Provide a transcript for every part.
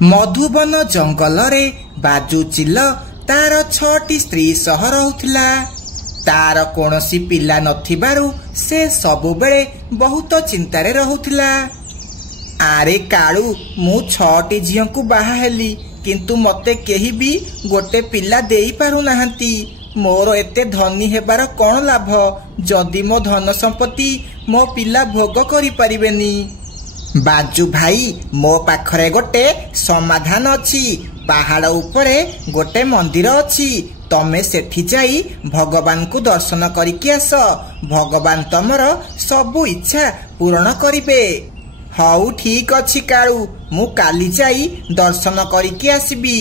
मधुबन जंगल रे बाजू चिल तार 6टी स्त्री सह रहुथिला। तार कोनोसी पिला नथिबारु से सबु बेले बहुत चिंतारे रहुथिला। आरे कालू मु 6टी झियो को बाहा हेली किंतु मते केही भी गोटे पिला देई पारु नाहंती। मोर एते धनी हेबार कोन लाभ जदि मो धन संपत्ति मो पिला भोग करि परिबेनी। बाजू भाई मो पाखरे गोटे समाधान अछि। पहाड़ उपरे गोटे मंदिर अछि। तमे सेठी जाई भगवान को दर्शन करिके आस। भगवान तमर सबु इच्छा पूर्ण करिबे। हऊ ठीक अछि कालू मु काली जाई दर्शन करिके आसीबी।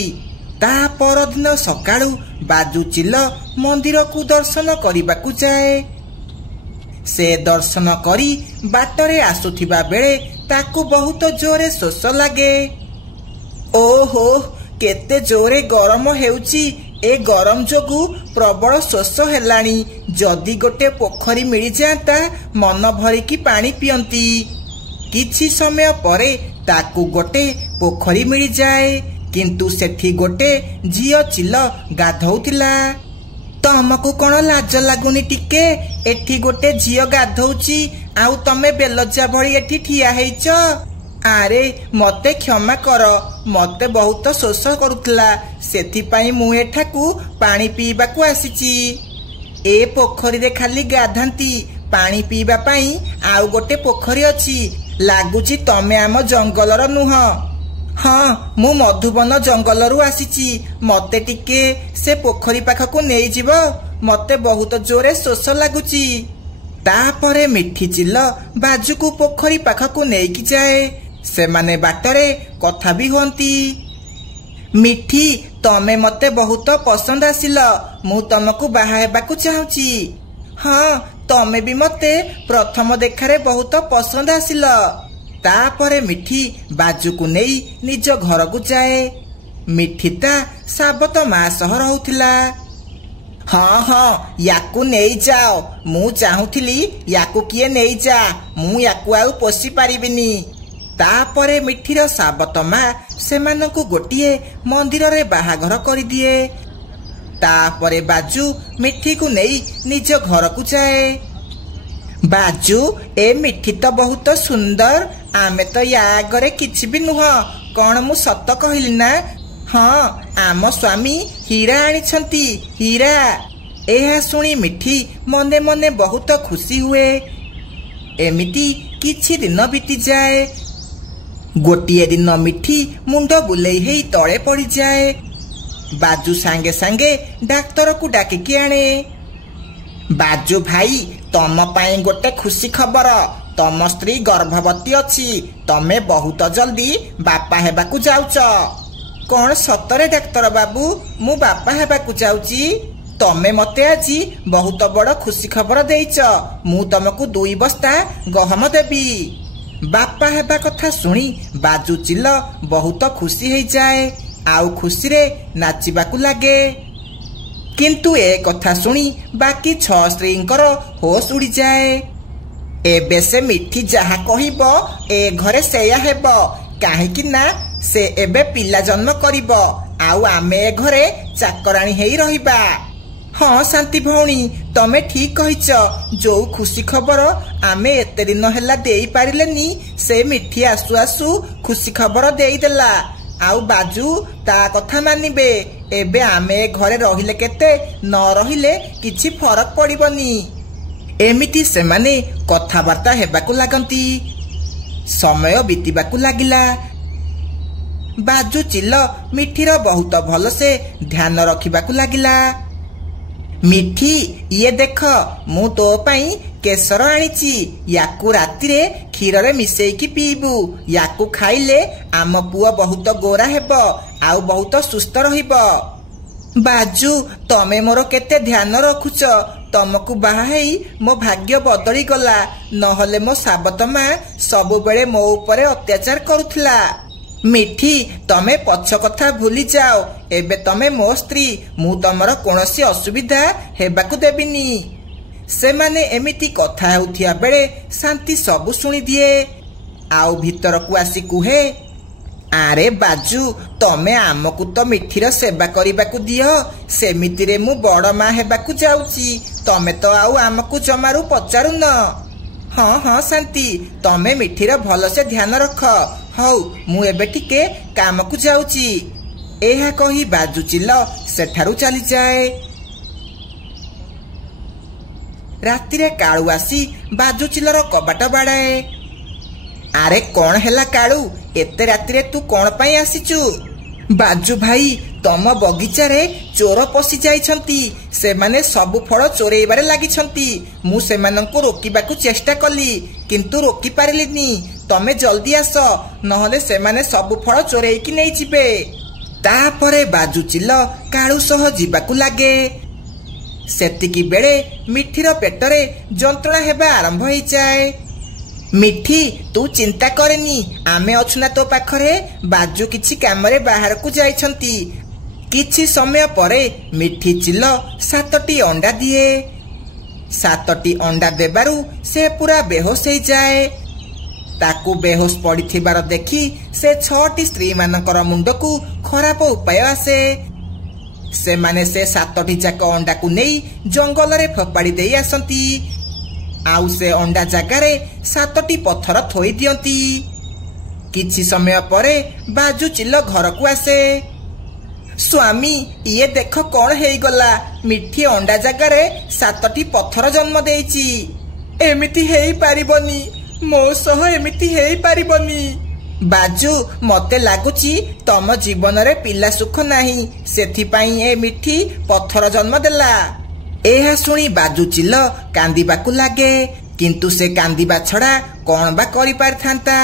ता पर दिन सकाळू बाजू चिल मंदिर को दर्शन करिबाकू जाए। से दर्शन करी बाटरे आसुथिबा बेले ताकू बहुत जोरे शोष लागे। ओहो केते जोरे गरम हेउची। ए गरम जोगु प्रबल शोष हेलानी। जदि गोटे पोखरी मिली जाता मन भरिकी पानी पियंती। किछि समय परे ताकू गोटे पोखरी मिली जाए किंतु सेठी गोटे झियो चिल गाधौतिला। तमको कोन लाज लागुनी टिके? एठी गोटे झियो गाधौची आउ तमे बेलजा भଳି एठी ठिया हेइच। आरे मते क्षमा कर मते बहुत शोष करुतला सेथि पई मु एठाकू पानी पीबाकू आसीची। ए पोखरी रे खाली गाधांती पानी पीबा पई आउ गोटे पोखरी अछि। लागुची तमे आम जंगलर नुह। हाँ मु मधुबन जंगल रु आसीची। मते टिके से पोखरी पाखकू नेई जीव मते बहुत जोरे शोष लागुची। तापरे मिठी चिल बाजू को पोखरी पाखकू नेईकी जाए। से माने बाटरे कथा भी होंती। मिठी तमे मते बहुत पसंद आसिल मु तमको बाहा हेबाकू चाहूची। हाँ तमे भी मते प्रथम देखारे बहुत पसंद आसिल। तापरे मिठी बाजू को नेई निज घर को जाए। मिठी ता साबत मां सह रहुथिला। हाँ हाँ याकू नेई जाओ मु चाहूथिली याकू किए नेई जा मु याकू आउ पोसी पारिबिनी। तापरे मिठीर साबत मां सेमानकू गोटिए मंदिर रे बाहाघर करि दिए। तापरे बाजू मिठी को नेई निज घर को जाए। बाजू ए मिठी तो बहुत सुंदर आमे तो या आगरे किछि भी नुह। कौन मु सत कहली ना? हाँ आम स्वामी हीरा आनिछंती हीरा। एहा सुनी मिठी मने मने बहुत खुशी हुए। एमिति किछि दिन बीती जाए। गोटिए दिन मिठी मुंड बुलेई हेई तळे पड़ी जाए। बाजू सांगे सांगे डाक्तर को डाकिकी आने। बाजू भाई तम पाई गोटे खुशी खबर। तम स्त्री गर्भवती अछि। तमे बहुत जल्दी बापा हेबाकू जाउच। कौन सतरे डाक्तर बाबू मु बापा हेबाकू जाउची? तमे मते आजी बहुत बड़ खुशी खबर देइच। मु तमको 2 बस्ता गहम देबी। बापा हेबा कथा सुनी बाजू चिल बहुत खुशी हेई जाए आउ खुशी रे नाचिबाकू लागे। किंतु ए कथा सुनी बाकी 6 स्त्रींकर होश उड़ी जाए। एबे से मिठी जहा कहिबो ए घरे सेया हेबो काहेकि ना से एबे पिला जन्म करिबो आउ आमे ए घरे चाकराणी हेई रहिबा। हाँ शांति भौणी तमे ठीक कहिच। जो खुशी खबर आमे एते दिन हेला देई पारिलेनी से मिठी आसु आसु खुशी खबर देई देला। आउ बाजू ता कथा मानिबे। एबे आमे घरे रहिले केते न रहिले किछि फरक पड़िबनी। एमिति सेमाने कथाबार्ता हेबाकू लागंती। समय बीतीबाकू लागिला। बाजू चिल मिठीर बहुत भल से ध्यान रखिबाकू लागिला। मिठी ये देख मु तो पाई केसर आनिची। याकू राति रे क्षीर रे मिसेईकी पीबू। याकू खाइले आम पुआ बहुत गोरा हेबो आउ बहुत सुस्थ रहिबो। बाजू तमे मोर केते ध्यान रखुच। तमको बाहा हेई मो भाग्य बदली गला। नहले मो साबत मां सबु बेले मो ऊपर अत्याचार करुथला। मिठी तमे पछ कथा भूली जाओ। एबे तमे मो स्त्री मु तमर कोनोसी असुविधा हेबाकू देबिनी। से माने एमिति कथा हेउथिया बेले शांति सबु सुनी दिए। आउ भीतर को आसी कुहे ଆରେ ବାଜୁ, ତମେ ଆମକୁ ତ ମିଠିର ସେବା କରିବାକୁ ଦିଅ, ସେମିତିରେ ମୁଁ ବଡ ମା ହେବାକୁ ଯାଉଛି। ତମେ ତ ଆଉ ଆମକୁ ଜମାରୁ ପଚାରୁନ। ହଁ ହଁ ଶାନ୍ତି, ତମେ ମିଠିର ଭଲସେ ଧ୍ୟାନ ରଖ। ହଉ, ମୁଁ ଏବେ ଟିକେ କାମକୁ ଯାଉଛି। ଏହା କହି ବାଜୁ ଚିଲ ସେଠାରୁ ଚାଲିଯାଏ। ରାତିରେ କାଳୁ ଆସି ବାଜୁ ଚିଲର କବାଟ ବାଡ଼ାଏ। ଆରେ କଣ ହେଲା କାଳୁ, ଏତେ ରାତିରେ ତୁ କଣ ପାଇଁ ଆସିଛୁ? ବାଜୁ ଭାଇ, ତମ ବଗିଚାରେ ଚୋର ପଶି ଯାଇଛନ୍ତି। ସେମାନେ ସବୁ ଫଳ ଚୋରେଇବାରେ ଲାଗିଛନ୍ତି। ମୁଁ ସେମାନଙ୍କୁ ରୋକିବାକୁ ଚେଷ୍ଟା କଲି, କିନ୍ତୁ ରୋକି ପାରିଲିନି। ତମେ ଜଲ୍ଦି ଆସ, ନହେଲେ ସେମାନେ ସବୁ ଫଳ ଚୋରେଇକି ନେଇଯିବେ। ତାପରେ ବାଜୁ ଚିଲ କାଳୁ ସହ ଯିବାକୁ ଲାଗେ। ସେତିକି ବେଳେ ମିଠିର ପେଟରେ ଯନ୍ତ୍ରଣା ହେବା ଆରମ୍ଭ ହେଇଯାଏ। ମିଠି, ତୁ ଚିନ୍ତା କରେନି, ଆମେ ଅଛୁ ନା ତୋ ପାଖରେ। ବାଜୁ କିଛି କାମରେ ବାହାରକୁ ଯାଇଛନ୍ତି। କିଛି ସମୟ ପରେ ମିଠି ଚିଲ 7ଟି ଅଣ୍ଡା ଦିଏ। 7ଟି ଅଣ୍ଡା ଦେବାରୁ ସେ ପୁରା ବେହୋସ ହେଇଯାଏ। ତାକୁ ବେହୋସ ପଡ଼ିଥିବାର ଦେଖି ସେ 6ଟି ସ୍ତ୍ରୀ ମାନଙ୍କର ମୁଣ୍ଡକୁ ଖରାପ ଉପାୟ ଆସେ। ସେମାନେ ସେ 7ଟି ଯାକ ଅଣ୍ଡାକୁ ନେଇ ଜଙ୍ଗଲରେ ଫୋପାଡ଼ି ଦେଇ ଆସନ୍ତି। ଆଉ ସେ ଅଣ୍ଡା ଜାଗାରେ 7ଟି ପଥର ଥୋଇ ଦିଅନ୍ତି। କିଛି ସମୟ ପରେ ବାଜୁ ଚିଲ ଘରକୁ ଆସେ। ସ୍ୱାମୀ, ଇଏ ଦେଖ କଣ ହେଇଗଲା। ମିଠି ଅଣ୍ଡା ଜାଗାରେ 7ଟି ପଥର ଜନ୍ମ ଦେଇଛି। ଏମିତି ହେଇପାରିବନି, ମୋ ସହ ଏମିତି ହେଇପାରିବନି। ବାଜୁ, ମତେ ଲାଗୁଛି ତମ ଜୀବନରେ ପିଲା ସୁଖ ନାହିଁ, ସେଥିପାଇଁ ଏ ମିଠି ପଥର ଜନ୍ମ ଦେଲା। ଏହା ଶୁଣି ବାଜୁ ଚିଲ କାନ୍ଦିବାକୁ ଲାଗେ, କିନ୍ତୁ ସେ କାନ୍ଦିବା ଛଡା କଣ ବା କରିପାରିଥାନ୍ତା।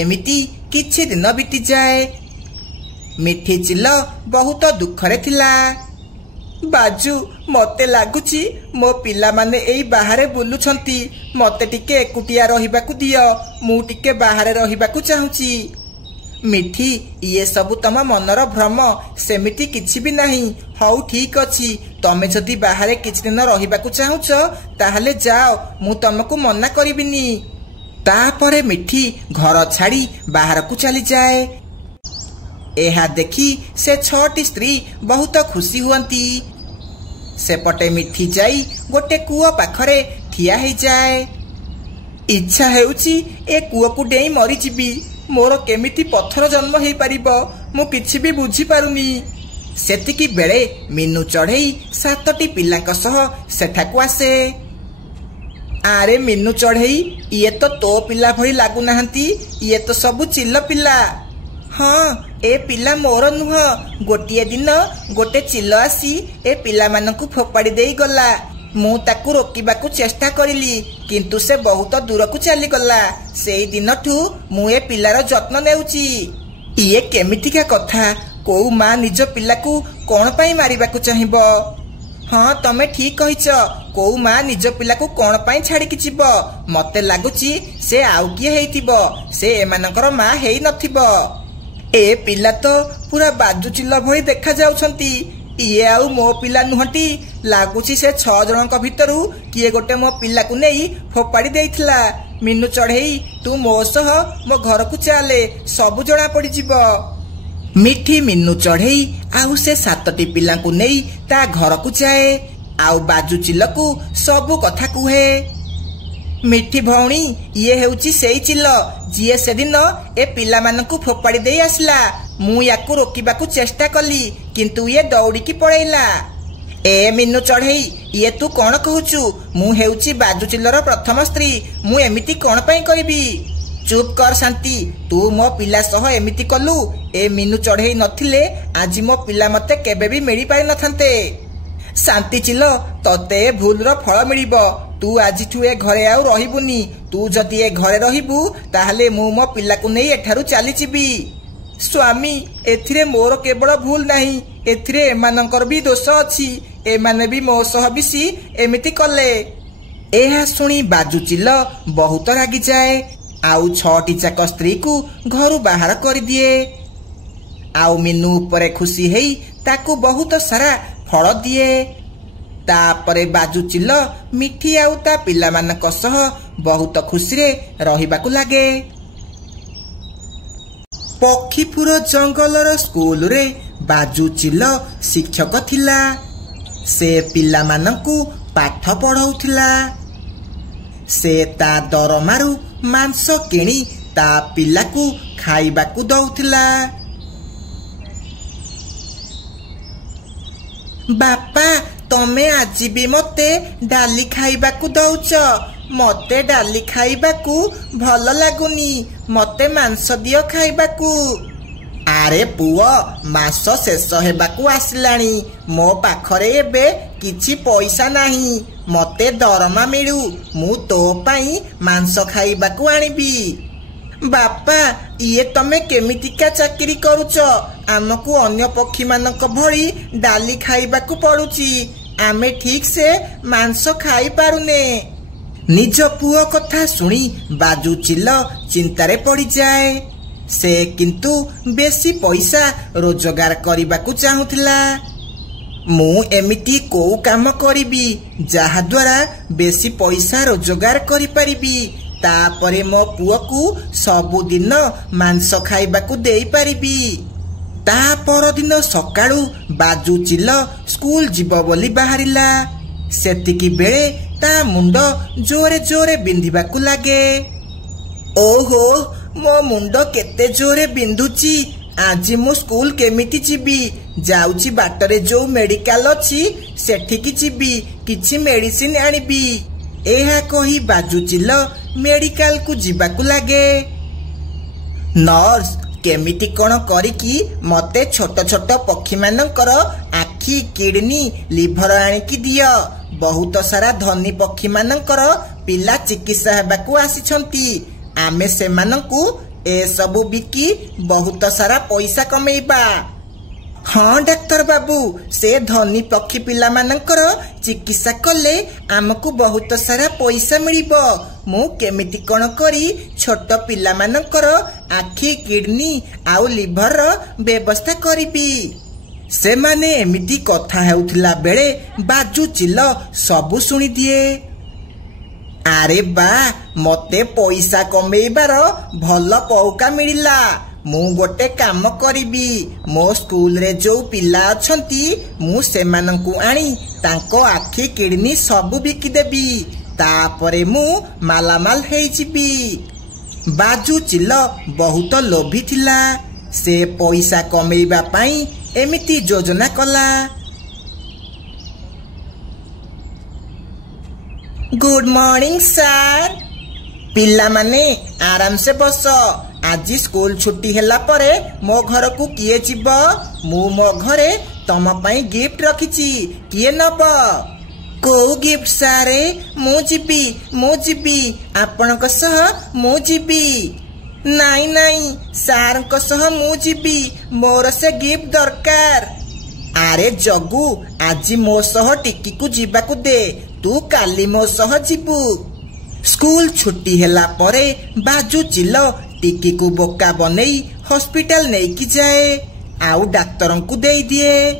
ଏମିତି କିଛି ଦିନ ବିତିଯାଏ। ମିଠି ଚିଲ ବହୁତ ଦୁଃଖରେ ଥିଲା। ବାଜୁ, ମତେ ଲାଗୁଛି ମୋ ପିଲାମାନେ ଏଇ ବାହାରେ ବୁଲୁଛନ୍ତି। ମତେ ଟିକେ ଏକୁଟିଆ ରହିବାକୁ ଦିଅ, ମୁଁ ଟିକେ ବାହାରେ ରହିବାକୁ ଚାହୁଁଛି। ମିଠି, ଇଏ ସବୁ ତମ ମନର ଭ୍ରମ, ସେମିତି କିଛି ବି ନାହିଁ। ହଉ ଠିକ ଅଛି, ତମେ ଯଦି ବାହାରେ କିଛି ଦିନ ରହିବାକୁ ଚାହୁଁଛ ତାହେଲେ ଯାଅ, ମୁଁ ତମକୁ ମନା କରିବିନି। ତାପରେ ମିଠି ଘର ଛାଡ଼ି ବାହାରକୁ ଚାଲିଯାଏ। ଏହା ଦେଖି ସେ 6ଟି ସ୍ତ୍ରୀ ବହୁତ ଖୁସି ହୁଅନ୍ତି। ସେପଟେ ମିଠି ଯାଇ ଗୋଟେ କୂଅ ପାଖରେ ଠିଆ ହେଇଯାଏ। ଇଚ୍ଛା ହେଉଛି ଏ କୂଅକୁ ଡେଇଁ ମରିଯିବି। ମୋର କେମିତି ପଥର ଜନ୍ମ ହେଇପାରିବ, ମୁଁ କିଛି ବି ବୁଝିପାରୁନି। ସେତିକି ବେଳେ ମିନୁ ଚଢ଼େଇ 7ଟି ପିଲାଙ୍କ ସହ ସେଠାକୁ ଆସେ। ଆରେ ମିନୁ ଚଢ଼େଇ, ଇଏ ତ ତୋ ପିଲା ଭଳି ଲାଗୁନାହାନ୍ତି। ଇଏ ତ ସବୁ ଚିଲ ପିଲା। ହଁ, ଏ ପିଲା ମୋର ନୁହଁ। ଗୋଟିଏ ଦିନ ଗୋଟେ ଚିଲ ଆସି ଏ ପିଲାମାନଙ୍କୁ ଫୋପାଡ଼ି ଦେଇ ଗଲା। ମୁଁ ତାକୁ ରୋକିବାକୁ ଚେଷ୍ଟା କରିଲି, କିନ୍ତୁ ସେ ବହୁତ ଦୂରକୁ ଚାଲିଗଲା। ସେଇ ଦିନଠୁ ମୁଁ ଏ ପିଲାର ଯତ୍ନ ନେଉଛି। ଇଏ କେମିତିକା କଥା? କୋଉ ମା ନିଜ ପିଲାକୁ କଣ ପାଇଁ ମାରିବାକୁ ଚାହିଁବ? ହଁ, ତମେ ଠିକ କହିଛ। କୋଉ ମା ନିଜ ପିଲାକୁ କଣ ପାଇଁ ଛାଡିକି ଯିବ? ମତେ ଲାଗୁଛି ସେ ଆଉ କିଏ ହେଇଥିବ। ସେ ଏମାନଙ୍କର ମା ହେଇ ନଥିବ। ଏ ପିଲା ତ ପୁରା ବାଜୁ ଚିଲ ଭଳି ଦେଖା ଯାଉଛନ୍ତି। ଇଏ ଆଉ ମୋ ପିଲା ନୁହଁଟି। ଲାଗୁଛି ସେ 6 ଜଣଙ୍କ ଭିତରୁ କିଏ ଗୋଟେ ମୋ ପିଲାକୁ ନେଇ ଫୋପାଡ଼ି ଦେଇଥିଲା। ମିନୁ ଚଢ଼େଇ, ତୁ ମୋ ସହ ମୋ ଘରକୁ ଚାଲେ, ସବୁ ଜଣା ପଡ଼ିଯିବ। ମିଠି ମିନୁ ଚଢ଼େଇ ଆଉ ସେ 7ଟି ପିଲାଙ୍କୁ ନେଇ ତା ଘରକୁ ଯାଏ, ଆଉ ବାଜୁ ଚିଲକୁ ସବୁ କଥା କୁହେ। ମିଠି ଭଉଣୀ, ଇଏ ହେଉଛି ସେଇ ଚିଲ ଯିଏ ସେଦିନ ଏ ପିଲାମାନଙ୍କୁ ଫୋପାଡ଼ି ଦେଇ ଆସିଲା। ମୁଁ ୟାକୁ ରୋକିବାକୁ ଚେଷ୍ଟା କଲି, କିନ୍ତୁ ଇଏ ଦୌଡ଼ିକି ପଳେଇଲା। ଏ ମିନୁ ଚଢ଼େଇ, ଇଏ ତୁ କଣ କହୁଛୁ? ମୁଁ ହେଉଛି ବାଜୁ ଚିଲର ପ୍ରଥମ ସ୍ତ୍ରୀ। ମୁଁ ଏମିତି କଣ ପାଇଁ କରିବି? ଚୁପ୍ କର ଶାନ୍ତି, ତୁ ମୋ ପିଲା ସହ ଏମିତି କଲୁ। ଏ ମିନୁ ଚଢ଼େଇ ନଥିଲେ ଆଜି ମୋ ପିଲା ମତେ କେବେ ବି ମିଳିପାରି ନଥାନ୍ତେ। ଶାନ୍ତି ଚିଲ, ତତେ ଏ ଭୁଲର ଫଳ ମିଳିବ। ତୁ ଆଜିଠୁ ଏ ଘରେ ଆଉ ରହିବୁନି। ତୁ ଯଦି ଏ ଘରେ ରହିବୁ ତାହେଲେ ମୁଁ ମୋ ପିଲାକୁ ନେଇ ଏଠାରୁ ଚାଲିଯିବି। ସ୍ୱାମୀ, ଏଥିରେ ମୋର କେବଳ ଭୁଲ ନାହିଁ, ଏଥିରେ ଏମାନଙ୍କର ବି ଦୋଷ ଅଛି। ଏମାନେ ବି ମୋ ସହ ମିଶି ଏମିତି କଲେ। ଏହା ଶୁଣି ବାଜୁ ଚିଲ ବହୁତ ରାଗିଯାଏ, ଆଉ 6ଟି ଯାକ ସ୍ତ୍ରୀକୁ ଘରୁ ବାହାର କରିଦିଏ। ଆଉ ମିନୁ ଉପରେ ଖୁସି ହେଇ ତାକୁ ବହୁତ ସାରା ଫଳ ଦିଏ। ତାପରେ ବାଜୁ ଚିଲ ମିଠି ଆଉ ତା ପିଲାମାନଙ୍କ ସହ ବହୁତ ଖୁସିରେ ରହିବାକୁ ଲାଗେ। पक्षीपुर जंगलर स्कूल रे बाजू चिल शिक्षक थिला। से पिला मानकु पाठ पढ़ाउथिला। से ता दरमारू मांस किणी ता पिलाकू खाइबाकू दउथिला। बापा तमे आज भी मते डाली खाइबाकू दउच। मते डाली खाइबाकू भल लागुनी। मते मांस दियो खाइबाकू। आरे पुओ मास शेष हेबाकू आसिलाणी। मो पाखरे एबे किछि पैसा नाही। मते दरमा मिलू मु तो पाई मांस खाइबाकू आनिबी। बापा ये तमे केमितिका चाकरी करूच? आमको अन्य पक्षी मानक भली डाली खाइबाकू पड़ुची। आमे ठीक से मांस खाई पारुने। निज पुओ कथा सुनी बाजू चिल चिंतारे पड़ी जाए। से किंतु बेसी पैसा रोजगार करबाकू चाहुथिला। मु एमिति को काम करिबी जहा द्वारा बेसी पैसा रोजगार करि परिबी। तापरे मो पुओकू सबुदिन मांस खाइबाकू देई परिबी। ता परदिन सकाळू बाजू चिल स्कूल जीव बोली बाहरिला। सेतिकी बेले ता मुंड जोरे जोरे बिंधिबाकू लागे। ओहो मो मुंड केते जोरे बिंधुची। आज मु स्कूल केमिति जीबी? जाउची बाटरे जो मेडिकल अछि सेठिकी जीबी। किछि मेडिसिन आनिबी। एहा कही बाजू चिल मेडिकल को जीबाकू लागे। नर्स केमिति कोन करिकी मते छोट छोट पक्षी मानकर आखि किडनी लिभर आनिकी दियो। बहुत सारा धनी पक्षी मानकर पिला चिकित्सा हेबाकू आसीछंती। आमे सेमानंकू ए सबु बिकी बहुत सारा पैसा कमेइबा। हाँ डाक्टर बाबू से धनी पक्षी पिला मानकर चिकित्सा कले आमको बहुत सारा पैसा मिलिबो। मु केमिति कोन करी छोट पिला मानकर आखि किडनी आउ लिभर व्यवस्था करिबी। से माने एमिति कथा हेउथिला बेले बाजू चिल सबु सुनी दिए। आरे बा मते पैसा कमेइबार भल पौका मिलिला। मु गोटे काम करिबी। मो स्कूल रे जो पिला अछंती मु सेमानंकु आनी तांको आखि किडनी सबु बिकी देबी। तापरे मु मालामाल हेई जिबी। बाजू चिल बहुत लोभी थिला। से पैसा कमेइबा पाई एमिति योजना कला। Good morning sir. पिला माने आराम से बस। आज स्कूल छुट्टी हैला परे मो घर को किए जीव? मु मो घरे तम पाई गिफ्ट रखिची। किए नब? को गिफ्ट सारे? मु जीबी आपनक सह मु जीबी। नाई नाई सार को सह मु जीबी। मोर से गिफ्ट दरकार। आरे जगू आज मो सह टिकी को जीबाकू दे। तू काली मो सह जीबू। स्कूल छुट्टी हैला परे बाजू चिल टिकी को बोका बनेई हॉस्पिटल नहीं की जाए। आउ डाक्तरों को दे दिए।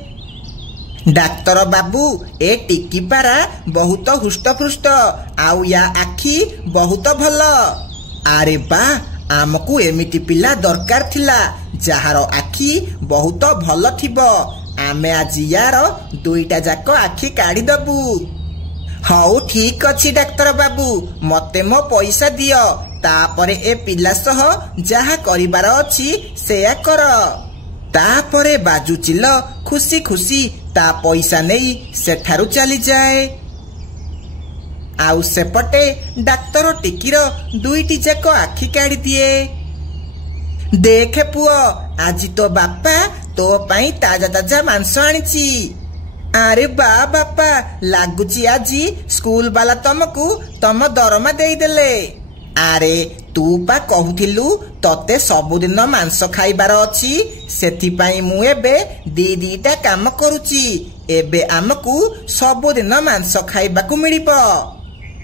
डाक्तर बाबू ए टिकी पारा बहुत हुष्टपुष्ट आउ या आखि बहुत भल। आरे बा आमको एमिति पिला दरकार थिला जहार आखि बहुत भल थिबो। आमे आज यार दुईटा जाक आखि काढ़ी दबू। हाउ ठीक अच्छी डाक्तर बाबू मते मो पैसा दियो। तापरे ए पिला सह जहा करिबार अछि सेया कर। तापरे बाजू चिल खुशी खुशी ता पैसा नहीं सेठारु चली जाए। आउ सेपटे डाक्तर टिकीर दुईटी जाक आखि काढ़ी दिए। देखे पुओ आज तो बापा तो पाई ताजा ताजा मांस आनिची। आरे बा बापा लागुची आजी स्कूल वाला तुमको तम दरमा देई देले। आरे तू पा कहूथिलु तते सबुदिन मांस खाइबार अछि सेथि पाई मु एबे दीटा काम करूची। एबे आमको सबुदिन मांस खाइबाकू मिलिबो।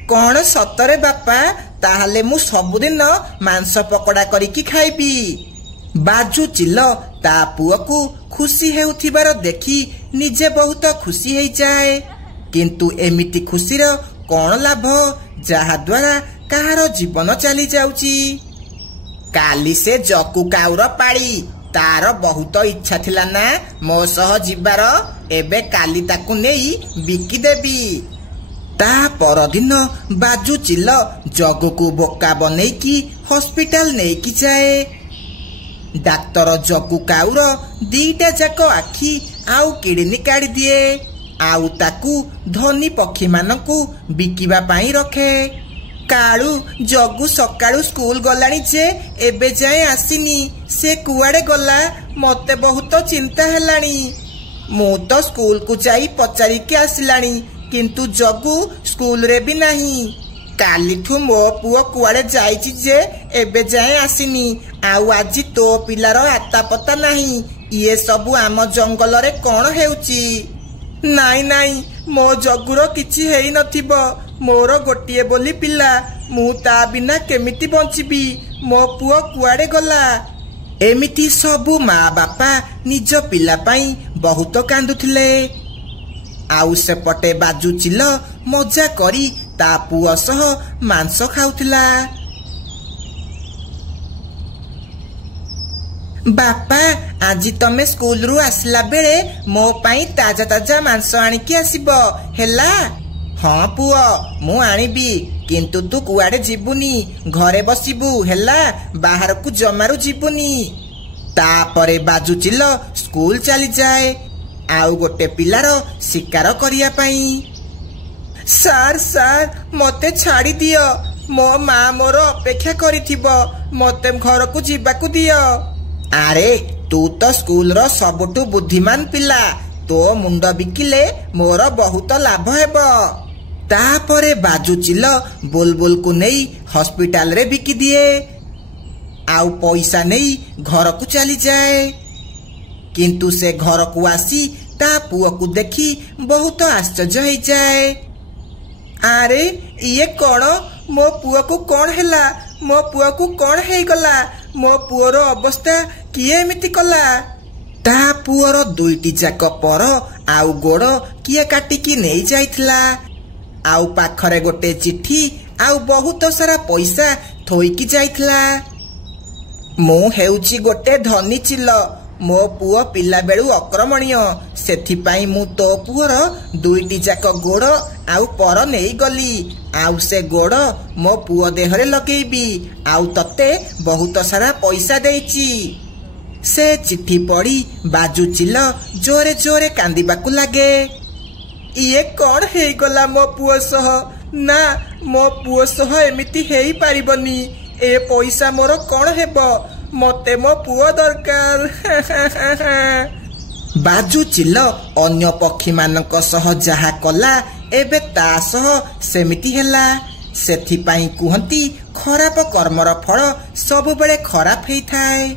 कोन सतरे बापा? ताहाले मु सबुदिन मांस पकोड़ा करिकी खाइबी। बाजू चिल ता पुओकू खुशी हेउथिबार देखि निजे बहुत खुशी हेई जाए। किंतु एमिति खुशीर कोन लाभ जहा द्वारा कहार जीवन चली जाउची। काली से जकु काउर पाड़ी तार बहुत इच्छा थिला ना मो सह जिबार एबे काली ताकु नेई बिकी देबी। ता परदिन बाजू चिल जगु को बोका बनै की हॉस्पिटल नै की जाए। डाक्टर जगु काउर दीटा जाक आखि आउ किडनी काढ़ी दिए आउ ताकू धनी पक्षी मानकू बिकिबा पाई रखे। कालू जगु सकाळू स्कूल गलानी जे एबे जाए आसीनी से कुआडे गला मते बहुत चिंता हेलानी। मु तो स्कूल को जाई पचारी के आसिलानी किंतु जगु स्कूल रे भी नहीं। कालीठू मो पुओ कुआडे जाईची जे एबे जाए आसीनी आउ आजी तो पिलार आता पता नहीं। ये सबु आम जंगल रे कोन हेउची? नाई नाई मो जगुर किछि हेई नथिबो। मोर गोटिए बोली पिला मु ता बिना केमिति बंचिबी? मो पुओ कुआडे गला? एमिति सबु माँ बापा निज पिला पाई बहुत कांदुथिले। आउ सेपटे बाजू चिल मजा करी ता पुओ सह मांस खाउथिला। बापा आजी तमे स्कूल रु आसला बेले मो पाई ताजा ताजा मांस आनिकी आसीबो हेला? हाँ पुओ मु आनिबी किंतु तू कुआडे जीबुनी घरे बसिबू हेला बाहर को जमारू जीबुनी। तापरे बाजू चिल स्कूल चली जाए आउ गोटे पिलार शिकार करिया पाई। सार सार मते छाड़ी दियो मो माँ मोर अपेक्षा करिथिबो मते घर को जीवाकू दियो। अरे तू तो स्कूल रो सबुठु बुद्धिमान पिला तो मुंड बिकिले मोर बहुत लाभ हेबो। तापरे बाजू चिल बुलबुल को नहीं हॉस्पिटल रे बिकी दिए आउ पैसा नहीं घर को चली जाए। किंतु से घर को आसी ता पुओ को देखी बहुत आश्चर्य हो जाए। अरे ये कौन मो पुओ को कौन हैला? मो पुओ को कौन है गला? मो पुओर अवस्था किए एमिति कला? ता पुओर दुईटी जाक पर आउ गोड़ किए काटिकी नहीं जाइथिला आउ पाखरे गोटे चिट्ठी आउ बहुत सारा पैसा थोइकी जाइथिला। मु हेउची गोटे धनी चिल मो पुओ पिला बेलू अक्रमणीय सेथिपाई मु तो पुओर दुईटी जाक गोड़ आउ पर नहीं गली आउ से गोड़ मो पुओ देहरे लगेबी आउ तते बहुत सारा पैसा देइची। से चिट्ठी पढ़ी बाजू चिल जोरे जोरे कांदिबाकू लागे। ये कौन है गला मो पुओ सह? ना मो पुओ सह एमिति हेई पारिबनी। ए पैसा मोर कौन हेबो? मते मो पुओ दरकार। बाजू चिल अन्य पक्षी मानक सह जहा कला एबे ता सह सेमिति हेला। सेथिपाई कुहंती खराप कर्मर फल सब बेले खराप हेई थाए।